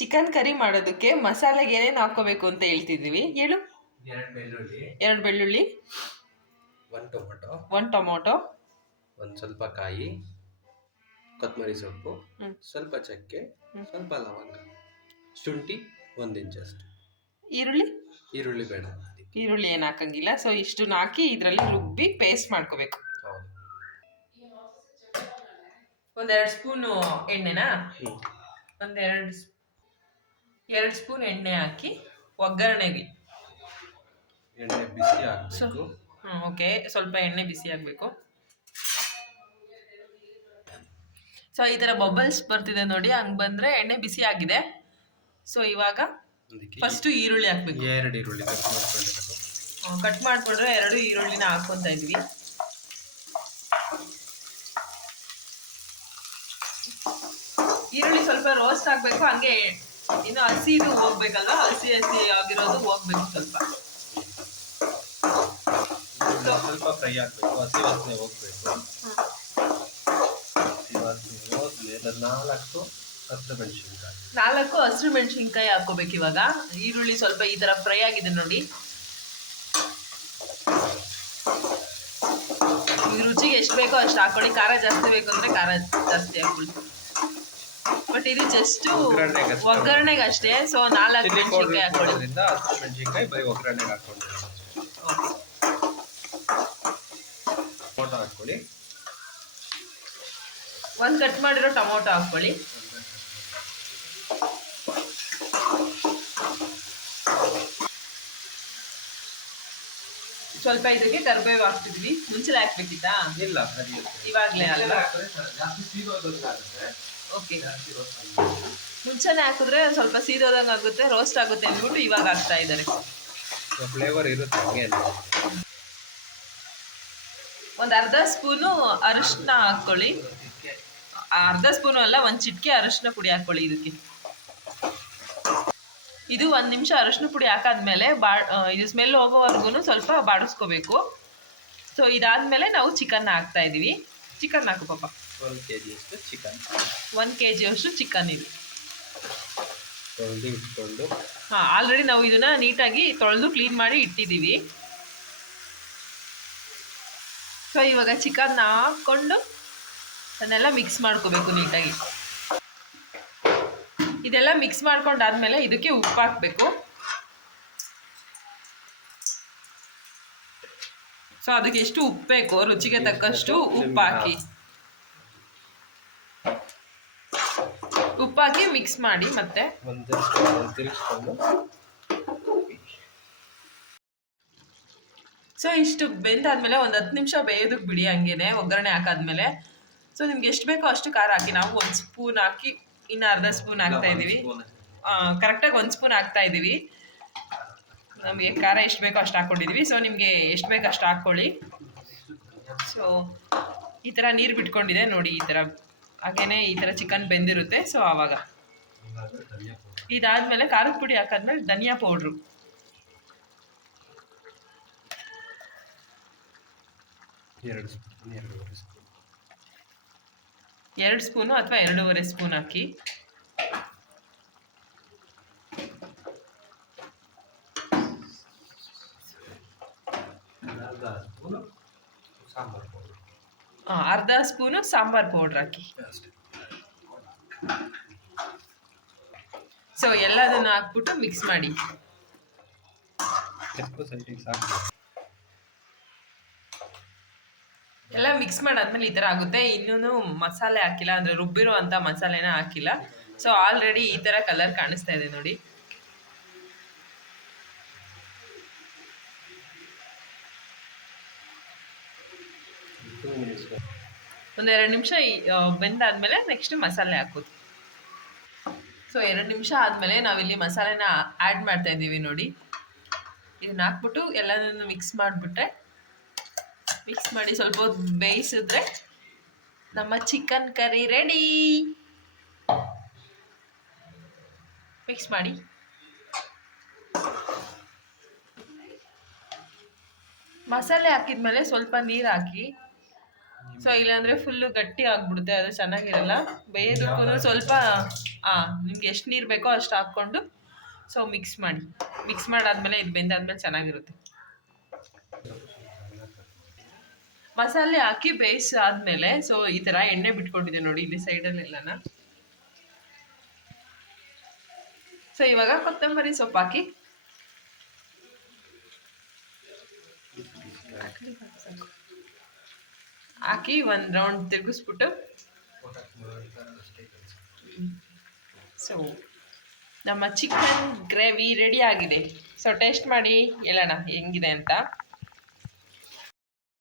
Chicken curry ಮಾಡೋದಕ್ಕೆ ಮಸಾಲೆಗೆ ಏನೇನು ಹಾಕೋಬೇಕು ಅಂತ ಹೇಳ್ತಿದ್ದೀವಿ. ಹೇಳು. 2 ಬೆಳ್ಳುಳ್ಳಿ, 1 ಟೊಮೊಟೊ, ಒಂದು ಸ್ವಲ್ಪ ಕಾಯಿ, ಕೊತ್ತಂಬರಿ ಸೊಪ್ಪು, ಸ್ವಲ್ಪ ಚಕ್ಕೆ, ಸ್ವಲ್ಪ ಲವಂಗ, ಶುಂಠಿ 1 ಇಂಚಷ್ಟು. ಈರುಳ್ಳಿ ಬೇಡ, ಈರುಳ್ಳಿ ಏನು ಹಾಕಂಗಿಲ್ಲ. ಸೊ ಇಷ್ಟನ್ನ ಹಾಕಿ ಇದರಲ್ಲಿ ರುಬ್ಬಿ ಪೇಸ್ಟ್ ಮಾಡ್ಕೋಬೇಕು. ಹೌದು. 1-2 ಸ್ಪೂನು ಎಣ್ಣೆನಾ? 2 ಸ್ಪೂನ್ ಎಣ್ಣೆ ಹಾಕಿ ಒಗ್ಗರಣೆಗೆ. ಎಣ್ಣೆ ಬಿಸಿ ಆಗಬೇಕು. ಓಕೆ, ಸ್ವಲ್ಪ ಎಣ್ಣೆ ಬಿಸಿ ಆಗಬೇಕು. ಸೊ ಈ ಥರ ಬಬಲ್ಸ್ ಬರ್ತಿದೆ ನೋಡಿ, ಹಂಗೆ ಬಂದರೆ ಎಣ್ಣೆ ಬಿಸಿ ಆಗಿದೆ. ಸೊ ಇವಾಗ ಫಸ್ಟು ಈರುಳ್ಳಿ ಹಾಕ್ಬೇಕು. 2 ಈರುಳ್ಳಿ ಕಟ್ ಮಾಡಿಕೊಂಡ್ರೆ 2 ಈರುಳ್ಳಿನ ಹಾಕ್ಕೊತಾ ಇದ್ವಿ. ಈರುಳ್ಳಿ ಸ್ವಲ್ಪ ರೋಸ್ಟ್ ಆಗಬೇಕು, ಹಂಗೆ ಇನ್ನು ಹಸಿದು ಹೋಗ್ಬೇಕಲ್ವಾ, ಹಸಿ ಆಗಿರೋದು ಹೋಗ್ಬೇಕು ಸ್ವಲ್ಪ. ಸ್ವಲ್ಪ ಫ್ರೈ ಆಗಬೇಕು, ಹಸಿ ವಾಸನೆ ಹೋಗ್ಬೇಕು. ಹಸಿ ವಾಸನೆ ಹೋದ್ಮೇಲೆ 4 ಹಸಿರು ಮೆಣಸಿನ್ಕಾಯಿ ಹಾಕೋಬೇಕು. ಇವಾಗ ಈರುಳ್ಳಿ ಸ್ವಲ್ಪ ಈ ತರ ಫ್ರೈ ಆಗಿದೆ ನೋಡಿ. ರುಚಿಗೆ ಎಷ್ಟು ಬೇಕೋ ಅಷ್ಟು ಹಾಕೊಳ್ಳಿ. ಖಾರ ಜಾಸ್ತಿ ಬೇಕು ಅಂದ್ರೆ ಖಾರ ಜಾಸ್ತಿ ಹಾಕೊಳ್ಳಿ. ಬಟ್ ಇದು ಜಸ್ಟ್ ಒಗ್ಗರಣೆಗೆ ಅಷ್ಟೇ. ಸೊ 4 ಮೆಣಸಿನ್ಕಾಯಿ ಹಾಕೊಳ್ಳಿ. ಒಗ್ಗರಣೆಗೆ ಹಾಕೊಂಡು ಟೊಮೊಟೊ ಹಾಕೊಳ್ಳಿ. 1 ಕಟ್ ಮಾಡಿರೋ ಟೊಮೊಟೊ ಹಾಕೊಳ್ಳಿ. ಸ್ವಲ್ಪ ಇದಕ್ಕೆ ಕರಿಬೇವು ಹಾಕ್ತಿದ್ವಿ. ಮುಂಚೆ ಹಾಕ್ಬೇಕಿತ್ತಾ? ಇಲ್ಲ, ಇವಾಗಲೇ ಅಲ್ಲ. ಓಕೆ, ಮುಂಚೆನೆ ಹಾಕಿದ್ರೆ ಸ್ವಲ್ಪ ಸೀದೋದಂಗೆ ಆಗುತ್ತೆ, ರೋಸ್ಟ್ ಆಗುತ್ತೆ ಅಂದ್ಬಿಟ್ಟು ಇವಾಗ ಹಾಕ್ತಾ ಇದ್ದಾರೆ. ಫ್ಲೇವರ್ ಇರುತ್ತೆ. 1/2 ಸ್ಪೂನು ಅರಿಶಿನ ಹಾಕೊಳ್ಳಿ. 1/2 ಸ್ಪೂನು ಅಲ್ಲ, 1 ಚಿಟಿಕೆ ಅರಿಶಿನ ಪುಡಿ ಹಾಕೊಳ್ಳಿ ಇದಕ್ಕೆ. ಇದು 1 ನಿಮಿಷ ಅರಿಶಿನ ಪುಡಿ ಹಾಕಾದ್ಮೇಲೆ ಇದು ಸ್ಮೆಲ್ ಹೋಗೋವರೆಗೂ ಸ್ವಲ್ಪ ಬಾಡಿಸ್ಕೋಬೇಕು. ಸೊ ಇದಾದ್ಮೇಲೆ ನಾವು ಚಿಕನ್ ಹಾಕ್ತಾ ಇದೀವಿ. ಚಿಕನ್ ಹಾಕು ಪಾಪ. 1 kg ಅಷ್ಟು ಚಿಕನ್. 1 kg ಅಷ್ಟು ಚಿಕನ್ ಇದು. ತೊಳೆದು ಇಟ್ಕೊಂಡು. ಆಲ್ರೆಡಿ ನಾವು ಇದನ್ನ ನೀಟಾಗಿ ತೊಳೆದು ಕ್ಲೀನ್ ಮಾಡಿ ಇಟ್ಟಿದ್ದೀವಿ. ಸೊ ಇವಾಗ ಚಿಕನ್ ಹಾಕ್ಕೊಂಡು ಅದನ್ನೆಲ್ಲ ಮಿಕ್ಸ್ ಮಾಡ್ಕೋಬೇಕು ನೀಟಾಗಿ. ಇದೆಲ್ಲ ಮಿಕ್ಸ್ ಮಾಡ್ಕೊಂಡಾದ್ಮೇಲೆ ಇದಕ್ಕೆ ಉಪ್ಪು ಹಾಕಬೇಕು. ಸೊ ಅದಕ್ಕೆ ಎಷ್ಟು ಉಪ್ಪು ಬೇಕೋ ರುಚಿಗೆ ತಕ್ಕಷ್ಟು ಉಪ್ಪು ಹಾಕಿ. ಉಪ್ಪು ಹಾಕಿ ಮಿಕ್ಸ್ ಮಾಡಿ ಮತ್ತೆ ಸೊ ಇಷ್ಟು ಬೆಂದಾದ್ಮೇಲೆ 10 ನಿಮಿಷ ಬೇಯೋದಕ್ಕೆ ಬಿಡಿ ಹಂಗೇನೆ, ಒಗ್ಗರಣೆ ಹಾಕಾದ್ಮೇಲೆ. ಸೊ ನಿಮ್ಗೆ ಎಷ್ಟು ಬೇಕೋ ಅಷ್ಟು ಖಾರ ಹಾಕಿ. ನಾವು 1 ಸ್ಪೂನ್ ಹಾಕಿ ಇನ್ನು 1/2 ಸ್ಪೂನ್ ಹಾಕ್ತಾ ಇದೀವಿ. ಕರೆಕ್ಟಾಗಿ 1 ಸ್ಪೂನ್ ಹಾಕ್ತಾ ಇದೀವಿ. ನಮಗೆ ಖಾರ ಎಷ್ಟು ಬೇಕೋ ಅಷ್ಟು ಹಾಕ್ಕೊಂಡಿದೀವಿ. ಸೊ ನಿಮಗೆ ಎಷ್ಟು ಬೇಕೋ ಅಷ್ಟು ಹಾಕ್ಕೊಳ್ಳಿ. ಸೊ ಈ ಥರ ನೀರು ಬಿಟ್ಕೊಂಡಿದೆ ನೋಡಿ, ಈ ಥರ ಹಾಗೇನೆ ಈ ಥರ ಚಿಕನ್ ಬೆಂದಿರುತ್ತೆ. ಸೊ ಆವಾಗ ಇದಾದ್ಮೇಲೆ ಖಾರದ ಪುಡಿ ಹಾಕಾದ್ಮೇಲೆ ಧನಿಯಾ ಪೌಡ್ರು 2 ಸ್ಪೂನು ಅಥವಾ 2.5 ಸ್ಪೂನ್ ಹಾಕಿ. ಅರ್ಧ ಸ್ಪೂನು ಸಾಂಬಾರ್ ಪೌಡ್ರ್ ಹಾಕಿ. ಸೊ ಎಲ್ಲದನ್ನ ಹಾಕ್ಬಿಟ್ಟು ಮಿಕ್ಸ್ ಮಾಡಿ. ಎಲ್ಲ ಮಿಕ್ಸ್ ಮಾಡಾದ್ಮೇಲೆ ಈ ಥರ ಆಗುತ್ತೆ. ಇನ್ನೂ ಮಸಾಲೆ ಹಾಕಿಲ್ಲ, ಅಂದರೆ ರುಬ್ಬಿರೋ ಅಂಥ ಮಸಾಲೆನ ಹಾಕಿಲ್ಲ. ಸೊ ಆಲ್ರೆಡಿ ಈ ಥರ ಕಲರ್ ಕಾಣಿಸ್ತಾ ಇದೆ ನೋಡಿ. ಒಂದು 2 ನಿಮಿಷ ಬೆಂದಾದ್ಮೇಲೆ ನೆಕ್ಸ್ಟ್ ಮಸಾಲೆ ಹಾಕೋದು. ಸೊ 2 ನಿಮಿಷ ಆದಮೇಲೆ ನಾವಿಲ್ಲಿ ಮಸಾಲೆನ ಆ್ಯಡ್ ಮಾಡ್ತಾ ಇದ್ದೀವಿ ನೋಡಿ. ಇದನ್ನ ಹಾಕ್ಬಿಟ್ಟು ಎಲ್ಲದನ್ನು ಮಿಕ್ಸ್ ಮಾಡಿಬಿಟ್ರೆ, ಮಿಕ್ಸ್ ಮಾಡಿ ಸ್ವಲ್ಪ ಹೊತ್ತು ಬೇಯಿಸಿದ್ರೆ ನಮ್ಮ ಚಿಕನ್ ಕರಿ ರೆಡಿ. ಮಿಕ್ಸ್ ಮಾಡಿ. ಮಸಾಲೆ ಹಾಕಿದ್ಮೇಲೆ ಸ್ವಲ್ಪ ನೀರು ಹಾಕಿ. ಸೊ ಇಲ್ಲಾಂದರೆ ಫುಲ್ಲು ಗಟ್ಟಿ ಆಗಿಬಿಡುತ್ತೆ, ಅದು ಚೆನ್ನಾಗಿರಲ್ಲ. ಬೇಯೋದಕ್ಕೂ ಸ್ವಲ್ಪ ನಿಮ್ಗೆ ಎಷ್ಟು ನೀರು ಬೇಕೋ ಅಷ್ಟು ಹಾಕ್ಕೊಂಡು ಸೊ ಮಿಕ್ಸ್ ಮಾಡಾದ್ಮೇಲೆ ಇದು ಬೆಂದಾದ್ಮೇಲೆ ಚೆನ್ನಾಗಿರುತ್ತೆ. ಮಸಾಲೆ ಹಾಕಿ ಬೇಯಿಸಾದ್ಮೇಲೆ ಸೊ ಈ ಥರ ಎಣ್ಣೆ ಬಿಟ್ಕೊಂಡಿದೆ ನೋಡಿ ಇಲ್ಲಿ ಸೈಡಲ್ಲೆಲ್ಲನ. ಸೊ ಇವಾಗ ಕೊತ್ತಂಬರಿ ಸೊಪ್ಪು ಹಾಕಿ ಒಂದು ರೌಂಡ್ ತಿರುಗಿಸ್ಬಿಟ್ಟು ಸೊ ನಮ್ಮ ಚಿಕನ್ ಗ್ರೇವಿ ರೆಡಿ ಆಗಿದೆ. ಸೊ ಟೇಸ್ಟ್ ಮಾಡಿ ಹೇಳೋಣ ಹೆಂಗಿದೆ ಅಂತ.